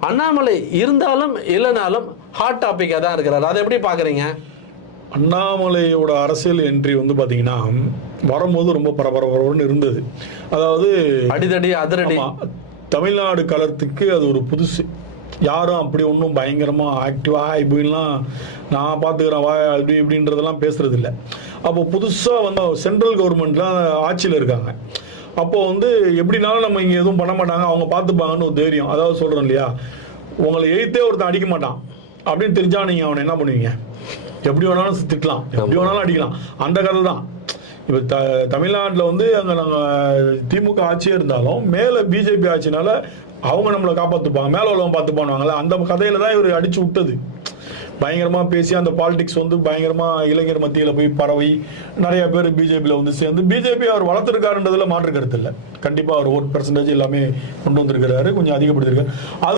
அண்ணாமலை இருந்தாலும் இல்லைனாலும் ஹாட் டாபிக்காக தான் இருக்கிறார். அதை எப்படி பார்க்குறீங்க? அண்ணாமலையோட அரசியல் என்ட்ரி வந்து பார்த்தீங்கன்னா வரும்போது ரொம்ப பரபரபரன்னு இருந்தது அதாவது அடிதடி அதிரடி தமிழ்நாடு காலத்துக்கு அது ஒரு புதுசு யாரும் அப்படி ஒன்றும் பயங்கரமாக ஆக்டிவா இப்படிலாம் நான் பார்த்துக்கிறேன் வா அப்படி இப்படின்றதெல்லாம் பேசுறது இல்லை அப்போ புதுசாக வந்து சென்ட்ரல் கவர்மெண்ட்லாம் ஆட்சியில் இருக்காங்க அப்போ வந்து எப்படினாலும் நம்ம இங்கே எதுவும் பண்ண மாட்டாங்க. அவங்க பார்த்துப்பாங்கன்னு ஒரு தைரியம். அதாவது சொல்றேன் இல்லையா? உங்களை எய்த்தே ஒருத்தன் அடிக்க மாட்டான். அப்படின்னு தெரிஞ்சா நீங்க அவனை என்ன பண்ணுவீங்க? எப்படி வேணாலும் திட்டலாம். எப்படி வேணாலும் அடிக்கலாம். அந்த கதை தான். இப்போ த தமிழ்நாட்டில் வந்து அங்கே நாங்கள் திமுக ஆட்சியே இருந்தாலும் மேலே பிஜேபி ஆட்சினால அவங்க நம்மளை காப்பாற்றுப்பாங்க மேலே உள்ளவங்க பார்த்துப்பானுவாங்கல்ல. அந்த கதையில தான் இவர் அடிச்சு விட்டது. பயங்கரமாக பேசி அந்த பாலிடிக்ஸ் வந்து பயங்கரமாக இளைஞர் மத்தியில் போய் பரவி நிறைய பேர் பிஜேபியில் வந்து சேர்ந்து பிஜேபி அவர் வளர்த்துருக்காருன்றதுல மாற்று கருத்து இல்லை. கண்டிப்பாக அவர் ஓட் பெர்சன்டேஜ் எல்லாமே கொண்டு வந்திருக்கிறாரு கொஞ்சம் அதிகப்படுத்திருக்காரு. அது